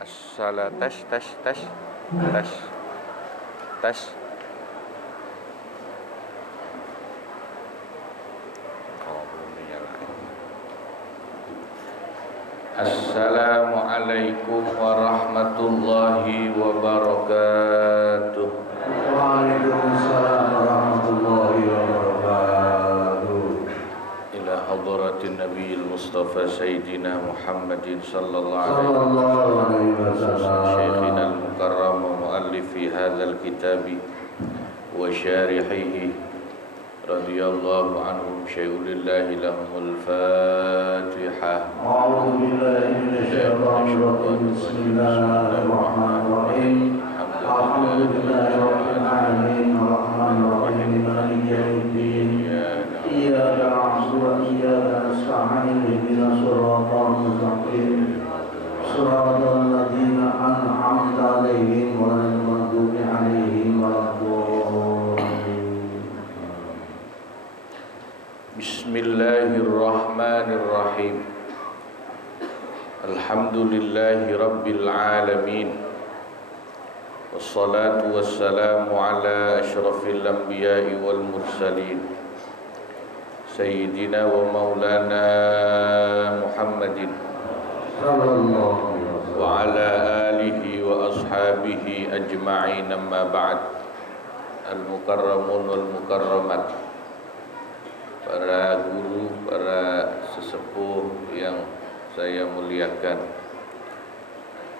Salah tes tes tes tes tes. Oh, belum dinyalain. Assalamualaikum warahmatullahi wabarakatuh. Waalaikumsalam warahmatullahi wabarakatuh. Ila hadratin Nabiyil Mustafa Sayyidina Muhammadin sallallahu alaihi wasallam. Syekhina al-mukarram wa muallifi hadzal kitabi wa syarihihi radhiyallahu anhum syai'ulillahi lahumul fatihah. A'udzu billahi minasyaitonir rajim. Bismillahirrahmanirrahim. Alhamdulillahi rabbil alamin arrahmanir rahim maliki yaumiddin. Iyyaka na'budu wa iyyaka nasta'in ihdinas siratal mustaqim. Shiratal ladzina an'amta 'alaihim ghairil maghdubi 'alaihim waladdallin. Bismillahirrahmanirrahim. Alhamdulillahi rabbil alamin. Wassalatu wassalamu ala asyrafil anbiya'i wal mursalin Sayyidina wa maulana Muhammadin wa ala alihi wa ashabihi ajma'in, amma ba'd. Al-mukarramun wal mukarramat, para guru, para sesepuh yang saya muliakan,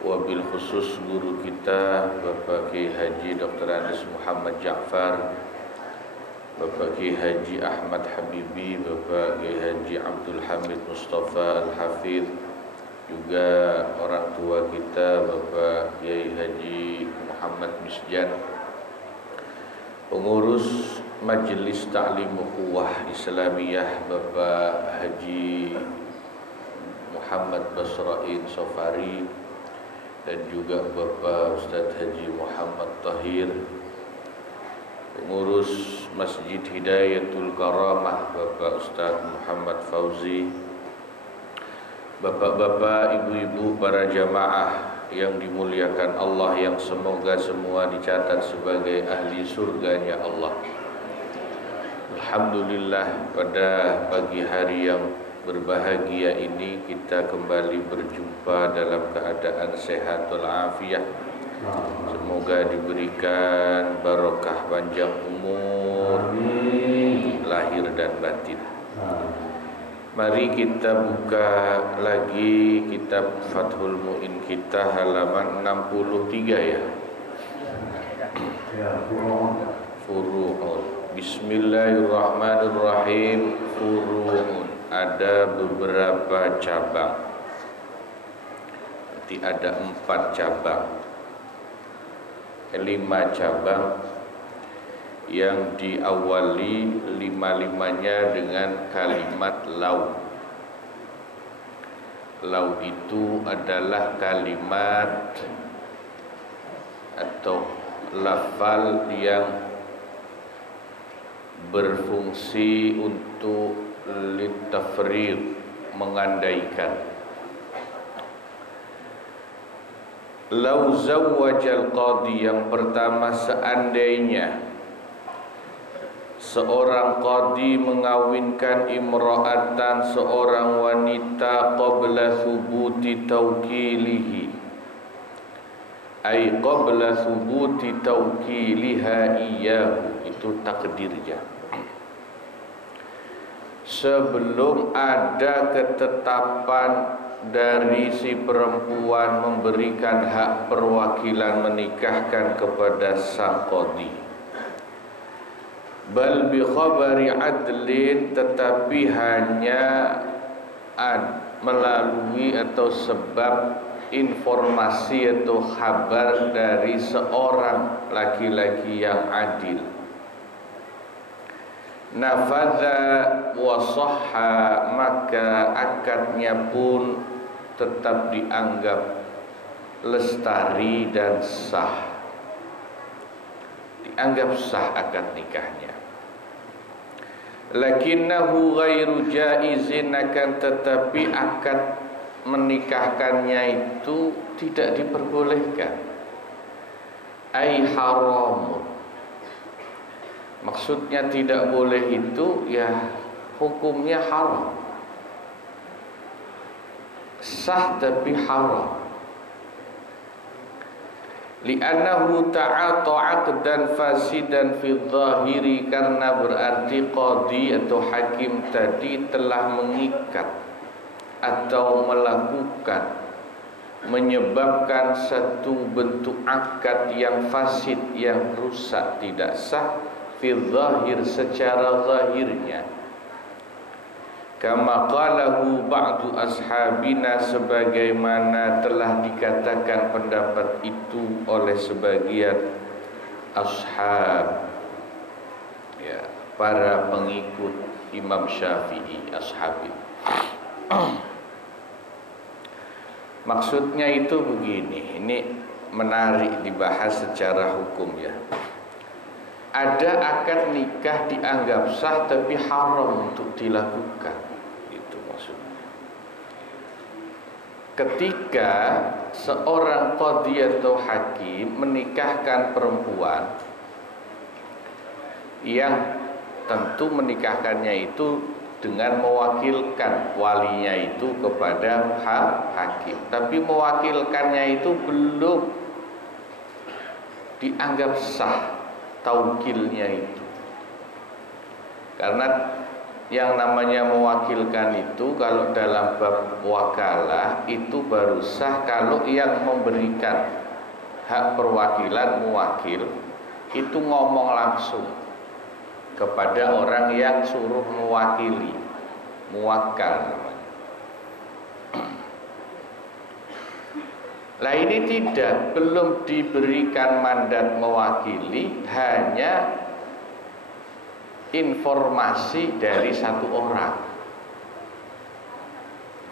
wabil khusus guru kita Bapak Kiai Haji Dr. Andes Muhammad Ja'far, Bapak Kiai Haji Ahmad Habibi, Bapak Kiai Haji Abdul Hamid Mustafa Al-Hafidh, juga orang tua kita Bapak Kiai Haji Muhammad Misjan, pengurus Majelis Ta'lim Ukhuwah Islamiyah Bapak Haji Muhammad Basrain Sofari, dan juga Bapak Ustadz Haji Muhammad Tahir, pengurus Masjid Hidayatul Karamah Bapak Ustadz Muhammad Fauzi, bapak-bapak, ibu-ibu, para jamaah yang dimuliakan Allah, yang semoga semua dicatat sebagai ahli surganya Allah. Alhamdulillah, pada pagi hari yang berbahagia ini kita kembali berjumpa dalam keadaan sehat walafiat. Semoga diberikan barokah panjang umur, lahir dan batin. Mari kita buka lagi kitab Fathul Mu'in kita, halaman 63 ya. Furu'un. Bismillahirrahmanirrahim. Furu'un, ada beberapa cabang. Nanti ada 4 cabang, 5 cabang yang diawali 5-5-nya dengan kalimat lau. Lau itu adalah kalimat atau lafal yang berfungsi untuk litafrid, mengandaikan. Lau zawwajal qadi, yang pertama, seandainya seorang qadi mengawinkan imra'atan, seorang wanita, qabla thubuti tawkilihi, ay qabla thubuti tawkiliha iyyahu, itu takdirnya. Sebelum ada ketetapan dari si perempuan memberikan hak perwakilan menikahkan kepada sang qadi. Bal bi khabari adlin, tetapi hanya melalui atau sebab informasi atau kabar dari seorang laki-laki yang adil. Nafadha wa sahha, maka akadnya pun tetap dianggap lestari dan sah. Dianggap sah akad nikahnya. Lakinnahu ghairu jaizin, akan tetapi akad menikahkannya itu tidak diperbolehkan. Ai haramun. Maksudnya tidak boleh itu ya hukumnya haram. Sah tapi haram. Li'annahu ta'ata 'aqdan fasidan fi dhahiri, karena berarti qadhi atau hakim tadi telah mengikat atau melakukan, menyebabkan satu bentuk akad yang fasid, yang rusak, tidak sah, fi dhahir, secara zahirnya. Kama qalahu ba'du ashabina, sebagaimana telah dikatakan pendapat itu oleh sebagian ashab, ya, para pengikut Imam Syafi'i, ashabi. Maksudnya itu begini, ini menarik dibahas secara hukum ya. Ada akad nikah dianggap sah tapi haram untuk dilakukan. Itu maksudnya. Ketika seorang qadhi atau hakim menikahkan perempuan, yang tentu menikahkannya itu dengan mewakilkan walinya itu kepada hakim, tapi mewakilkannya itu belum dianggap sah taukilnya itu. Karena yang namanya mewakilkan itu kalau dalam bab wakalah itu baru sah kalau yang memberikan hak perwakilan muwakil itu ngomong langsung kepada orang yang suruh mewakili, muwakkal. Lah ini tidak, belum diberikan mandat mewakili, hanya informasi dari satu orang.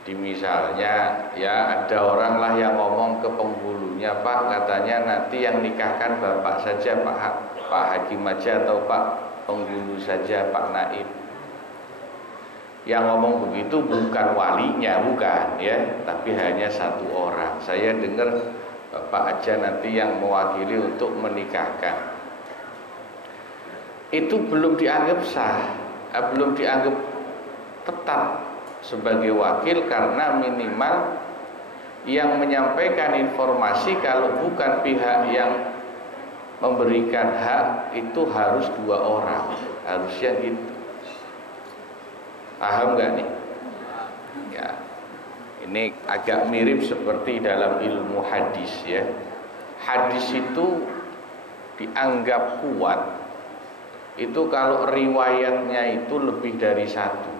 Di misalnya ya ada orang lah yang ngomong ke penghulunya, Pak, katanya nanti yang nikahkan Bapak saja, Pak Hakim aja, atau Pak penghulu saja, Pak Naib. Yang ngomong begitu bukan walinya, bukan ya, tapi hanya satu orang. Saya dengar Bapak aja nanti yang mewakili untuk menikahkan. Itu belum dianggap sah, belum dianggap tetap sebagai wakil, karena minimal yang menyampaikan informasi kalau bukan pihak yang memberikan hak itu harus dua orang, harusnya gitu. Paham gak nih? Ya, ini agak mirip seperti dalam ilmu hadis ya. Hadis itu dianggap kuat itu kalau riwayatnya itu lebih dari satu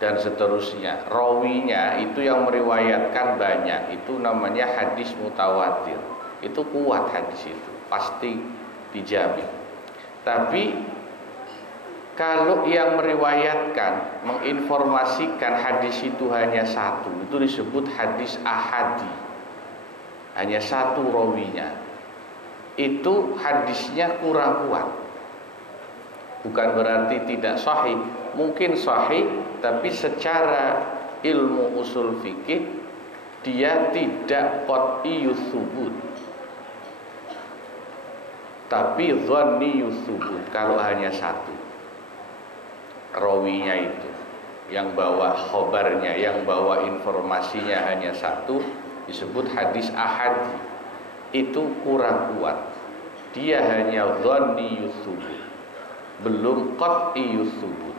dan seterusnya. Rawinya itu yang meriwayatkan banyak, itu namanya hadis mutawatir. Itu kuat hadis itu, pasti dijamin. Tapi kalau yang meriwayatkan, menginformasikan hadis itu hanya satu, itu disebut hadis ahadi, hanya satu rawinya. Itu hadisnya kurang kuat. Bukan berarti tidak sahih, mungkin sahih, tapi secara ilmu usul fikih dia tidak qat'iyus tsubut, tapi dhanniyus tsubut. Kalau hanya satu rawinya itu, yang bawa khobarnya, yang bawa informasinya hanya satu, disebut hadis ahad. Itu kurang kuat, dia hanya dhanniyus tsubut, belum qat'iyus tsubut.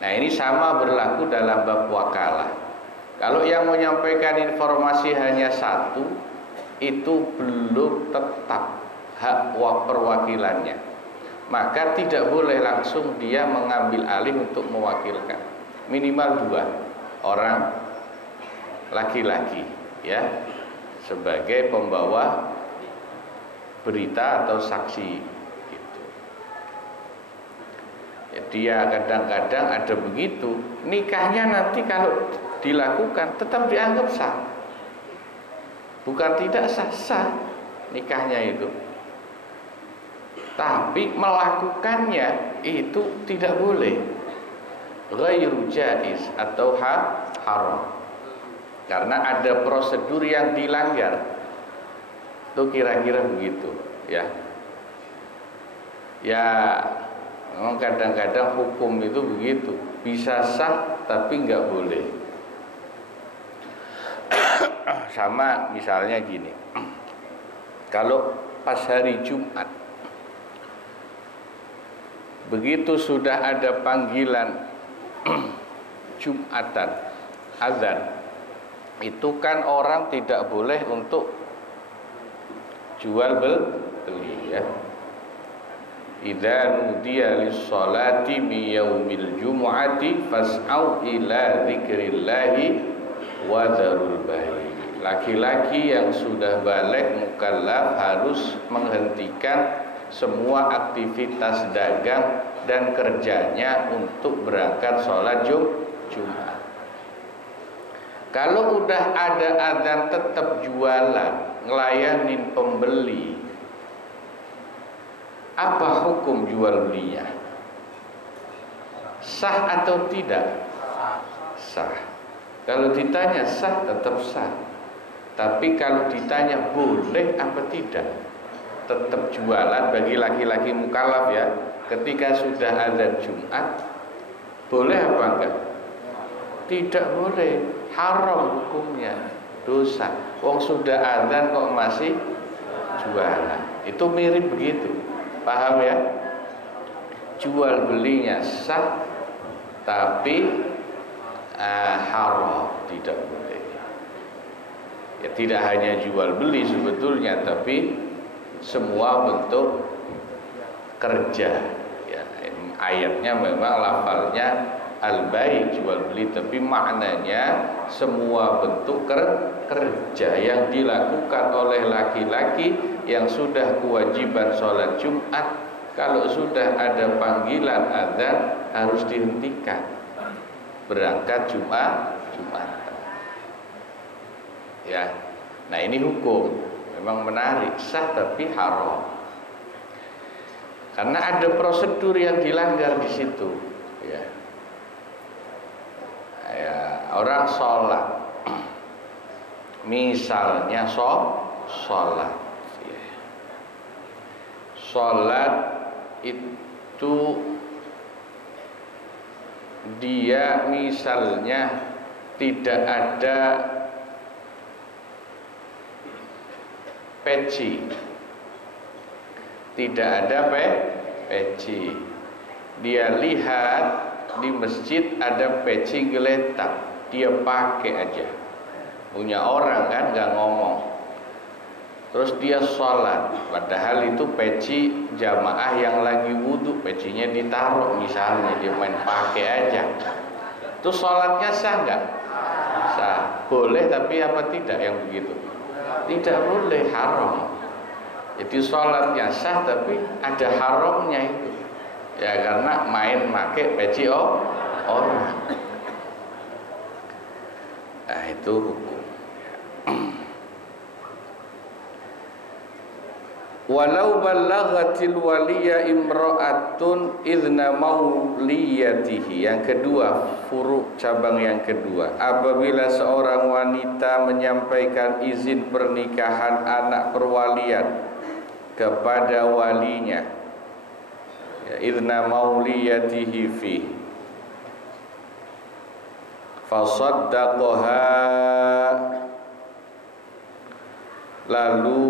Nah ini sama berlaku dalam bab wakalah. Kalau yang menyampaikan informasi hanya satu, itu belum tetap hak perwakilannya, maka tidak boleh langsung dia mengambil alih untuk mewakilkan. Minimal dua orang laki-laki ya, sebagai pembawa berita atau saksi gitu. Ya, dia kadang-kadang ada begitu, nikahnya nanti kalau dilakukan tetap dianggap sah, bukan tidak sah, sah nikahnya itu, tapi melakukannya itu tidak boleh. ghairu jaiz atau haram. Karena ada prosedur yang dilanggar. Itu kira-kira begitu, ya. Ya, memang kadang-kadang hukum itu begitu, bisa sah tapi nggak boleh. Sama misalnya gini, kalau pas hari Jumat, begitu sudah ada panggilan Jumatan, azan, itu kan orang tidak boleh untuk jual beli, ya. Idza nudiya lis-sholati mi yaumil jumu'ati fas'au ila dzikrillahi wa dzarul bai'. Laki-laki yang sudah baligh mukallaf harus menghentikan semua aktivitas dagang dan kerjanya untuk berangkat sholat Jumat. Kalau udah ada adzan tetap jualan, ngelayanin pembeli, apa hukum jual belinya? Sah atau tidak? Sah. Kalau ditanya sah, tetap sah. Tapi kalau ditanya boleh apa tidak, tetap jualan bagi laki-laki mukallaf, ya. Ketika sudah azan Jumat, boleh apa enggak? Tidak boleh, haram hukumnya, dosa. Wong sudah azan kok masih jualan. Itu mirip begitu. Paham, ya? Jual belinya sah, tapi haram, tidak boleh. Ya, tidak hanya jual beli sebetulnya, tapi semua bentuk kerja, ya. Ayatnya memang lafalnya al-bai', jual beli, tapi maknanya semua bentuk kerja yang dilakukan oleh laki-laki yang sudah kewajiban sholat Jumat. Kalau sudah ada panggilan adzan harus dihentikan, berangkat Jumat. Ya, nah ini hukum memang menarik, sah tapi haram. Karena ada prosedur yang dilanggar di situ, ya. Ya, orang sholat, misalnya sholat, ya. Sholat itu dia misalnya tidak ada peci, tidak ada peci. Dia lihat di masjid ada peci geletak, dia pakai aja. Punya orang kan, nggak ngomong. Terus dia sholat, padahal itu peci jamaah yang lagi wudhu, pecinya ditaruh misalnya, dia main pakai aja. Itu sholatnya sah nggak? Sah. Boleh tapi apa tidak yang begitu? Tidak boleh, haram. Jadi sholatnya sah tapi ada haramnya itu, ya, karena main pakai peci orang. Nah itu hukum. Walau balaghatil waliya imra'atun idna mauliyatihi. Yang kedua, furu cabang yang kedua, apabila seorang wanita menyampaikan izin pernikahan anak perwalian kepada walinya, ya, idna mauliyatihi fi fasaddaqaha, lalu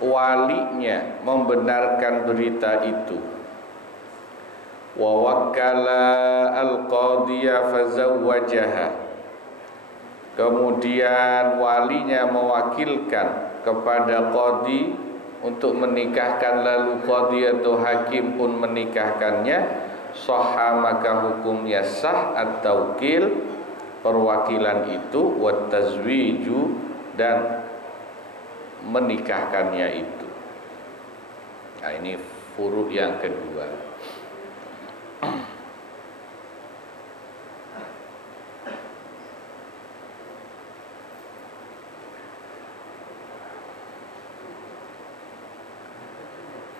walinya membenarkan berita itu, wa wakkala al-qadhiya fazawwajaha, kemudian walinya mewakilkan kepada qadhi untuk menikahkan, lalu qadhi atau hakim pun menikahkannya, sahha, maka hukumnya sah at-tawkil, perwakilan itu, wa tazwiju, dan menikahkannya itu. Nah ini furu yang kedua.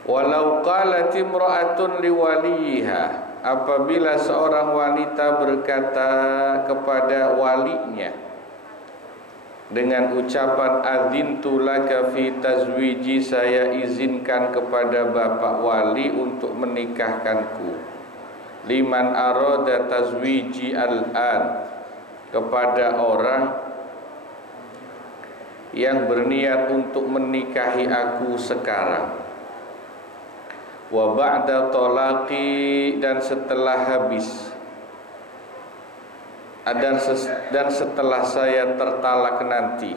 Walau qalat imra'atun liwaliha, apabila seorang wanita berkata kepada walinya dengan ucapan adzintu laka fi tazwiji, saya izinkan kepada bapak wali untuk menikahkanku, liman arada tazwiji al-an, kepada orang yang berniat untuk menikahi aku sekarang, wa ba'da talaqi, dan setelah habis dan setelah saya tertalak nanti,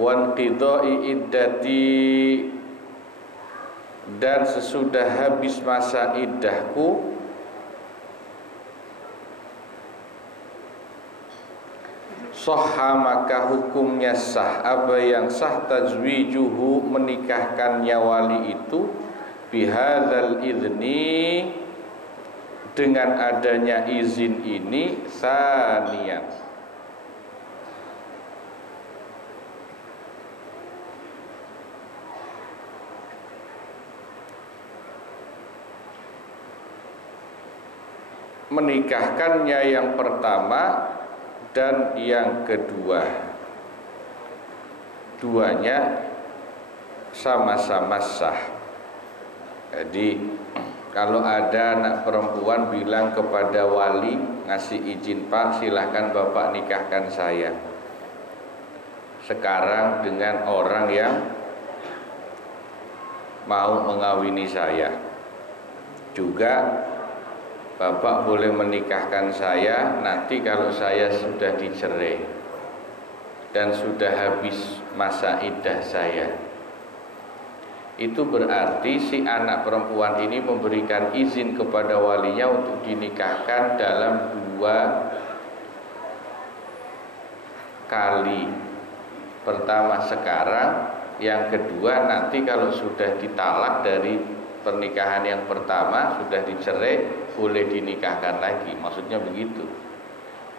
wan qidai iddati, dan sesudah habis masa iddahku, sahha, maka hukumnya sah. Apa yang sah? Tazwijuhu, menikahkannya wali itu, bihadzal idzni, dengan adanya izin ini, saniyan, menikahkannya yang pertama dan yang kedua, duanya sama-sama sah. Jadi kalau ada anak perempuan bilang kepada wali, ngasih izin, Pak, silahkan Bapak nikahkan saya sekarang dengan orang yang mau mengawini saya, juga Bapak boleh menikahkan saya nanti kalau saya sudah dicerai dan sudah habis masa iddah saya. Itu berarti si anak perempuan ini memberikan izin kepada walinya untuk dinikahkan dalam 2 kali. Pertama sekarang, yang kedua nanti kalau sudah ditalak dari pernikahan yang pertama, sudah dicerai, boleh dinikahkan lagi. Maksudnya begitu.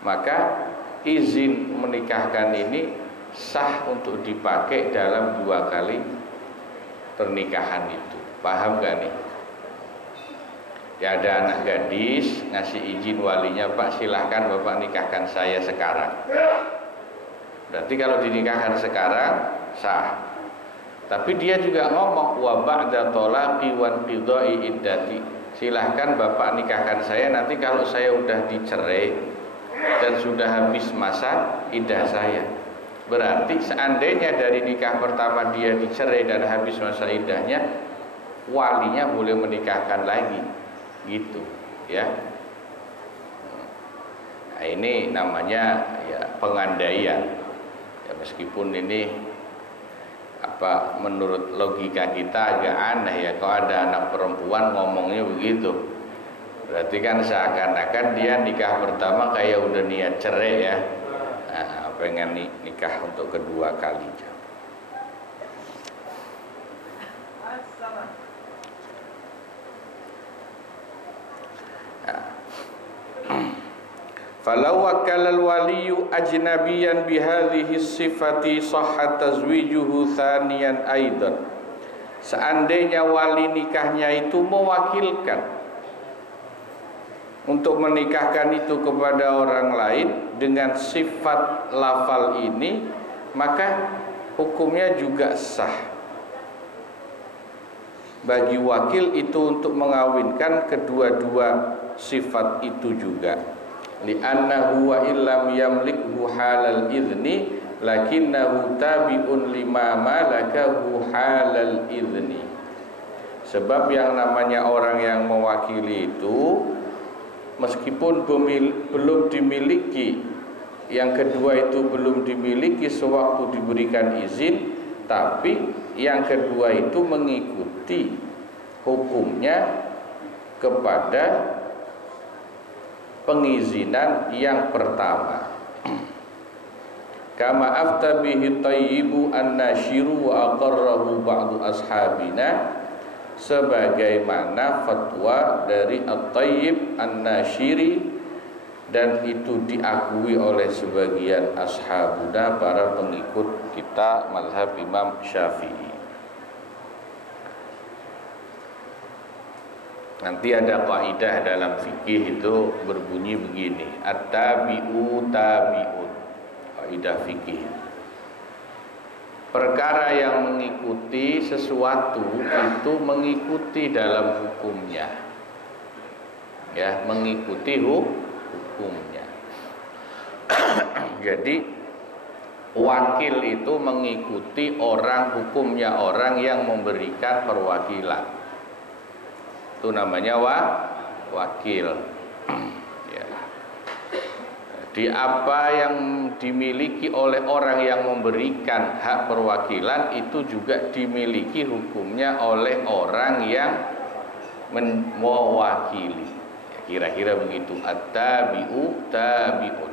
Maka izin menikahkan ini sah untuk dipakai dalam 2 kali pernikahan itu. Paham gak nih? Ya, ada anak gadis ngasih izin walinya, Pak, silahkan Bapak nikahkan saya sekarang. Berarti kalau dinikahkan sekarang sah. Tapi dia juga ngomong wa ba'da talaqi wan qidai iddati, silahkan Bapak nikahkan saya nanti kalau saya udah dicerai dan sudah habis masa iddah saya. Berarti seandainya dari nikah pertama dia dicerai dan habis masa iddahnya, walinya boleh menikahkan lagi, gitu ya. Nah, ini namanya ya pengandaian. Ya, meskipun ini menurut logika kita agak aneh ya, kalau ada anak perempuan ngomongnya begitu. Berarti kan seakan-akan dia nikah pertama kayak udah niat cerai ya. Nah, pengen nikah untuk kedua kalinya. Falau wakala al-waliyu ajnabiyan bihadhihi sifati sahha tazwijuhu thaniyan aidan. Seandainya wali nikahnya itu mewakilkan untuk menikahkan itu kepada orang lain dengan sifat lafal ini, maka hukumnya juga sah bagi wakil itu untuk mengawinkan kedua-dua sifat itu juga. Li'annahu wa illam yamlikhu halal idzni lakinnahu tabi'un lima malakahu halal idzni. Sebab yang namanya orang yang mewakili itu meskipun belum dimiliki, yang kedua itu belum dimiliki sewaktu diberikan izin, tapi yang kedua itu mengikuti hukumnya kepada pengizinan yang pertama. Kama afta bihi tayyibu an-nashiru wa aqarrahu ba'du ashabina, sebagaimana fatwa dari At-Tayyib An-Nashiri dan itu diakui oleh sebagian ashabuna, para pengikut kita mazhab Imam Syafi'i. Nanti ada kaidah dalam fikih itu berbunyi begini, at-tabi'u tabi'un. Kaidah fikih. Perkara yang mengikuti sesuatu itu mengikuti dalam hukumnya. Ya, mengikuti hukumnya. Jadi wakil itu mengikuti hukumnya orang yang memberikan perwakilan. Itu namanya wakil. Ya. Di apa yang dimiliki oleh orang yang memberikan hak perwakilan itu juga dimiliki hukumnya oleh orang yang mewakili. Ya, kira-kira begitu. At-tabi'u tabi'un.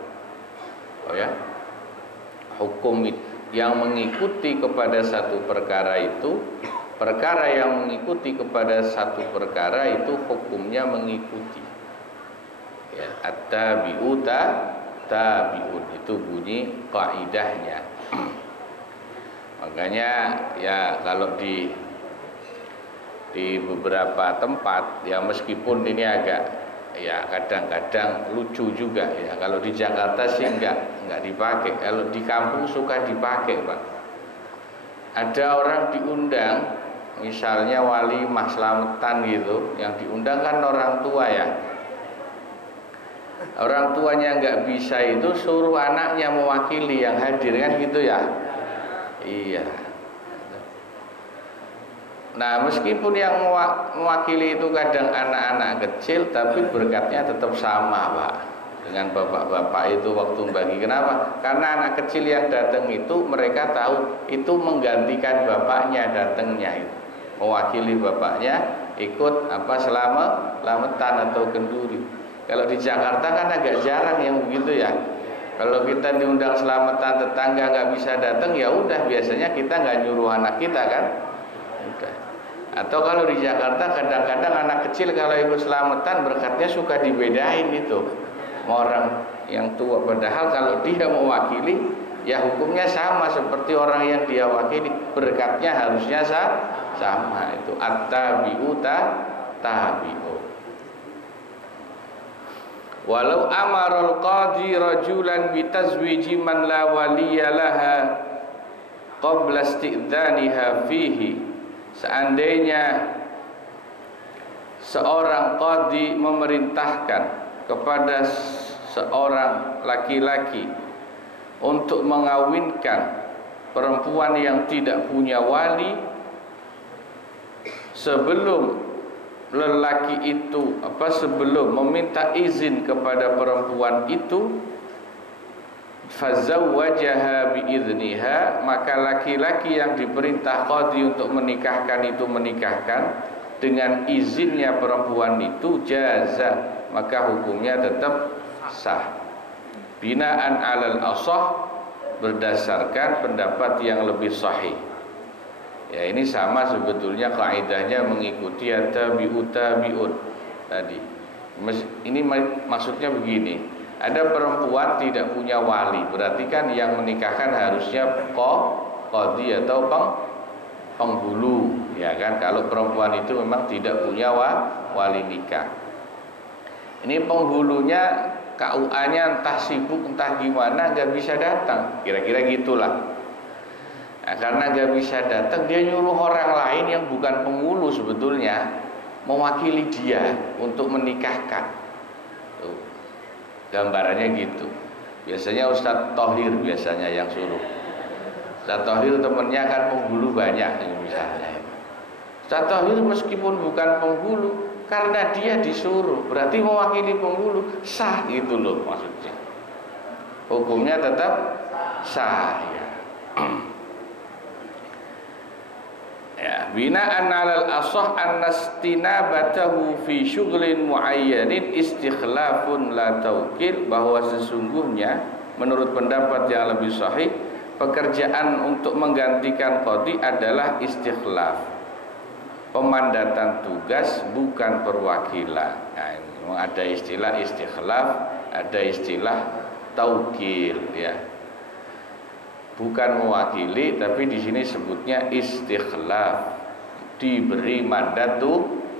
Oh ya. Hukum yang mengikuti kepada satu perkara itu, perkara yang mengikuti kepada satu perkara itu hukumnya mengikuti. Ya, at-tabi'u tabi'un itu bunyi kaidahnya. Makanya ya kalau di beberapa tempat ya meskipun ini agak ya kadang-kadang lucu juga ya, kalau di Jakarta sih enggak dipakai, kalau di kampung suka dipakai, Pak. Ada orang diundang, misalnya walimah selamatan gitu, yang diundang kan orang tua ya. Orang tuanya nggak bisa itu suruh anaknya mewakili yang hadir kan gitu ya. Iya. Nah meskipun yang mewakili itu kadang anak-anak kecil, tapi berkatnya tetap sama, Pak, dengan bapak-bapak itu waktu bagi. Kenapa? Karena anak kecil yang datang itu mereka tahu itu menggantikan bapaknya datangnya itu, mewakili bapaknya ikut selamatan atau kenduri. Kalau di Jakarta kan agak jarang yang begitu ya. Kalau kita diundang selamatan tetangga nggak bisa datang, ya udah biasanya kita nggak nyuruh anak kita kan. Udah. Atau kalau di Jakarta kadang-kadang anak kecil kalau ikut selamatan berkatnya suka dibedain itu orang yang tua, padahal kalau dia mewakili ya hukumnya sama seperti orang yang dia wakili, berkatnya harusnya sama. Itu at-tabi'u tabi'u. Walau amarul qadi rajulan bitazwiji man la waliya laha qabla isti'dzaniha fihi, seandainya seorang qadi memerintahkan kepada seorang laki-laki untuk mengawinkan perempuan yang tidak punya wali sebelum lelaki itu sebelum meminta izin kepada perempuan itu, fazawwajaha biizniha, maka laki-laki yang diperintah qadhi untuk menikahkan itu menikahkan dengan izinnya perempuan itu, jaza, maka hukumnya tetap sah. Binaan alal ashah, berdasarkan pendapat yang lebih sahih. Ya ini sama sebetulnya kaidahnya mengikuti at-tabi'u tabi'un tadi. Ini maksudnya begini, ada perempuan tidak punya wali, berarti kan yang menikahkan harusnya qadhi atau penghulu, ya kan? Kalau perempuan itu memang tidak punya wali nikah. Ini penghulunya KUA-nya entah sibuk entah gimana nggak bisa datang, kira-kira gitulah. Nah, karena nggak bisa datang, dia nyuruh orang lain yang bukan penghulu sebetulnya mewakili dia untuk menikahkan. Tuh, gambarannya gitu. Biasanya Ustadz Thohir biasanya yang suruh. Ustadz Thohir temennya kan penghulu banyak misalnya. Ustadz Thohir meskipun bukan penghulu, karena dia disuruh, berarti mewakili penghulu, sah gitu loh maksudnya. Hukumnya tetap sah ya. Ya, bina'an 'alal ashah annastinabatahu fi syughlin muayyanin istikhlafun la taukil, bahwa sesungguhnya menurut pendapat yang lebih sahih pekerjaan untuk menggantikan qadhi adalah istikhlaf, pemandatan tugas bukan perwakilan. Nah, ada istilah istikhlaf, ada istilah taukil ya. Bukan mewakili, tapi di sini sebutnya istikhlaf, diberi mandat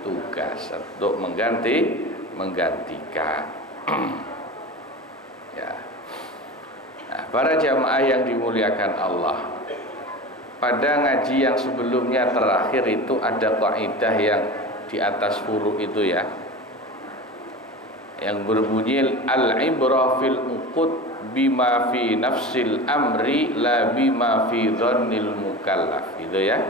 tugas untuk menggantikan. Ya. Nah, para jamaah yang dimuliakan Allah, pada ngaji yang sebelumnya terakhir itu ada kaidah yang di atas furu itu ya, yang berbunyi al-ibrah fil uqud bima fi nafsil amri la bima fi dhannil mukallaf, gitu ya.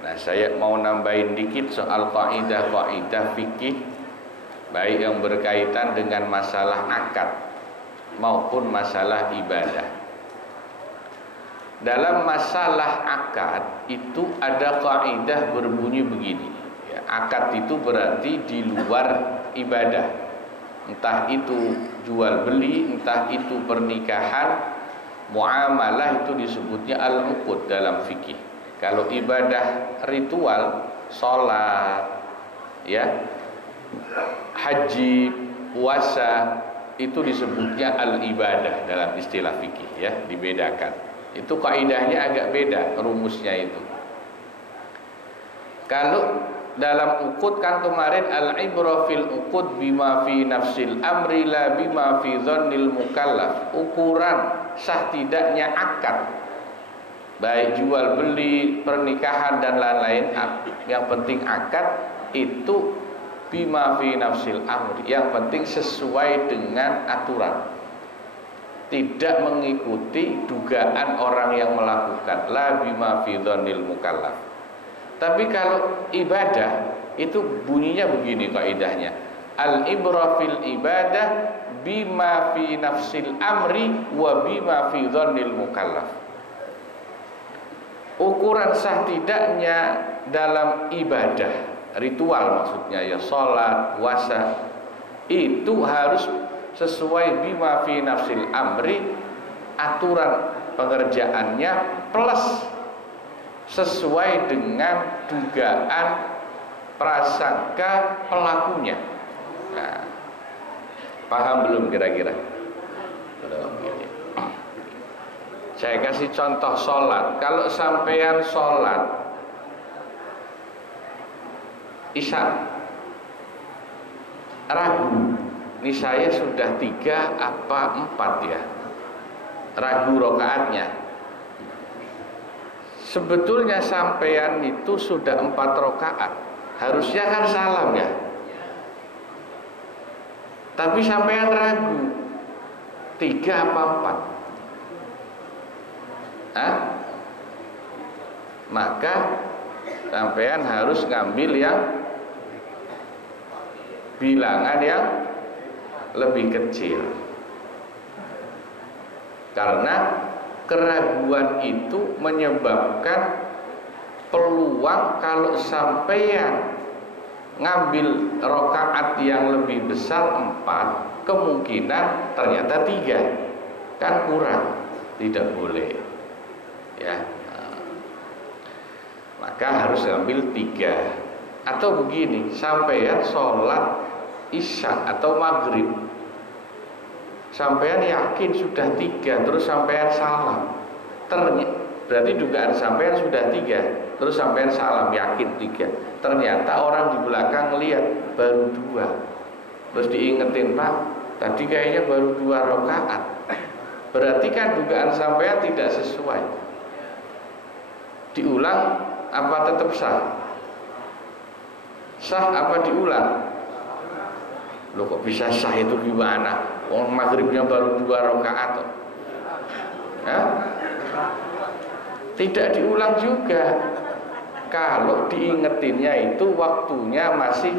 Nah, saya mau nambahin dikit soal kaidah-kaidah fikih baik yang berkaitan dengan masalah akad maupun masalah ibadah. Dalam masalah akad itu ada kaidah berbunyi begini ya, akad itu berarti di luar ibadah, entah itu jual beli, entah itu pernikahan, muamalah, itu disebutnya al-uqud dalam fikih. Kalau ibadah ritual, sholat, ya, haji, puasa, itu disebutnya al-ibadah dalam istilah fikih ya, dibedakan. Itu kaidahnya agak beda rumusnya itu. Kalau dalam uqud kan kemarin al-ibrah fil uqud bima fi nafsil amri la bima fi dhannil mukallaf. Ukuran sah tidaknya akad, baik jual beli, pernikahan dan lain-lain, yang penting akad itu bima fi nafsil amri, yang penting sesuai dengan aturan, tidak mengikuti dugaan orang yang melakukan, la bima fi dhannil mukallaf. Tapi kalau ibadah itu bunyinya begini kaidahnya, al ibrah fil ibadah bima fi nafsil amri wa bima fi dhannil mukallaf. Ukuran sah tidaknya dalam ibadah ritual, maksudnya ya sholat, puasa, itu harus sesuai bima fi nafsil amri, aturan pengerjaannya, plus sesuai dengan dugaan prasangka pelakunya. Nah, paham belum kira-kira? Belum. Saya kasih contoh sholat. Kalau sampean sholat isya, ragu, ini saya sudah 3 apa 4 ya, ragu rokaatnya. Sebetulnya sampean itu sudah 4 rokaat, harusnya kan salam ya, tapi sampean ragu 3 apa 4, maka sampean harus ngambil yang bilangan yang lebih kecil, karena keraguan itu menyebabkan peluang kalau sampean ngambil rokaat yang lebih besar 4, kemungkinan ternyata 3, kan kurang, tidak boleh ya. Maka harus ngambil 3. Atau begini, sampean sholat isya atau maghrib, sampean yakin sudah 3, terus sampean salam, berarti dugaan sampean sudah 3, terus sampean salam yakin 3, ternyata orang di belakang lihat baru 2, terus diingetin, Pak tadi kayaknya baru 2 rakaat, berarti kan dugaan sampean tidak sesuai. Diulang apa tetap sah? Sah apa diulang? Loh kok bisa sah itu gimana? Orang maghribnya baru 2 rakaat. Tidak diulang juga. Kalau diingetinnya itu waktunya masih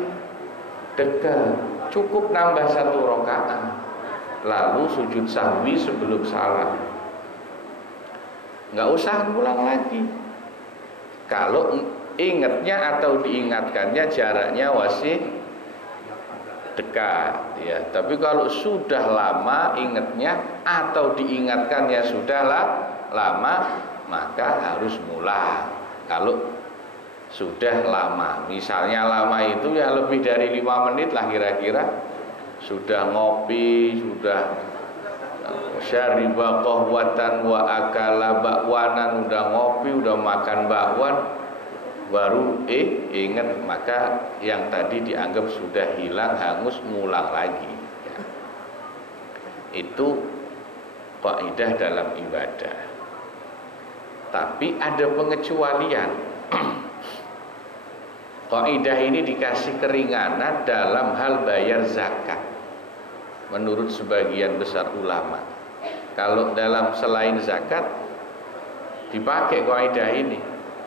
dekat, cukup nambah 1 rakaat, lalu sujud sahwi sebelum salam, nggak usah ulang lagi. Kalau ingatnya atau diingatkannya jaraknya masih dekat ya. Tapi kalau sudah lama ingatnya atau diingatkannya sudah lama, maka harus mulai. Kalau sudah lama, misalnya lama itu ya lebih dari 5 menit lah kira-kira, sudah ngopi, sudah syariba qahwatan wa akala bakwanan, udah ngopi, udah makan bakwan, baru ingat, maka yang tadi dianggap sudah hilang, hangus, ngulang lagi ya. Itu kaidah dalam ibadah. Tapi ada pengecualian. Kaidah ini dikasih keringanan dalam hal bayar zakat menurut sebagian besar ulama. Kalau dalam selain zakat dipakai kaidah ini.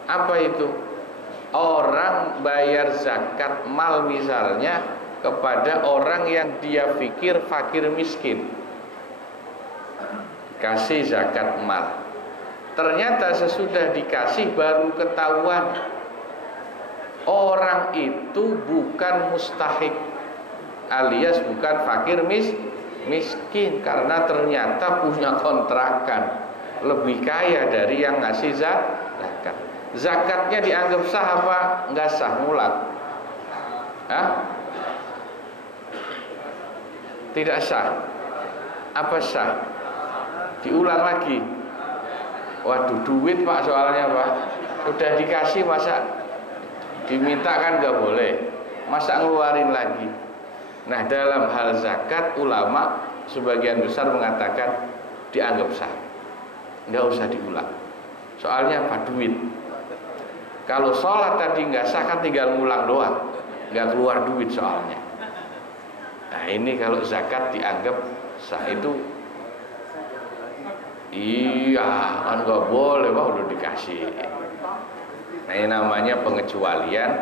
Apa itu? Orang bayar zakat mal misalnya kepada orang yang dia pikir fakir miskin, kasih zakat mal. Ternyata sesudah dikasih baru ketahuan orang itu bukan mustahik, alias bukan fakir miskin, karena ternyata punya kontrakan, lebih kaya dari yang ngasih zakat. Zakatnya dianggap sah apa enggak sah? Ngulang. Hah? Tidak sah. Apa sah? Diulang lagi. Waduh, duit Pak soalnya Pak. Sudah dikasih masa diminta kan enggak boleh. Masa ngeluarin lagi. Nah, dalam hal zakat ulama sebagian besar mengatakan dianggap sah. Enggak usah diulang. Soalnya apa? Duit. Kalau sholat tadi nggak sah kan tinggal ngulang doang, nggak keluar duit soalnya. Nah ini kalau zakat dianggap sah itu, iya kan nggak boleh, wah udah dikasih. Nah ini namanya pengecualian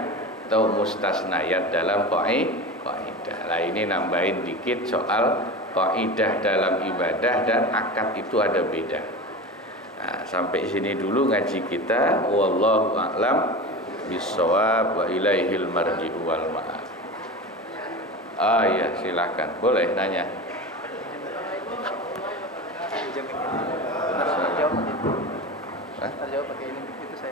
atau mustasnayat dalam kaidah. Nah ini nambahin dikit soal kaidah dalam ibadah dan akad itu ada beda. Nah, sampai sini dulu ngaji kita. Wallahu a'lam bissawab wa ilaihil marji'u wal ma'ab. Ya silakan, boleh nanya. Terjawab pakai ini, itu saya.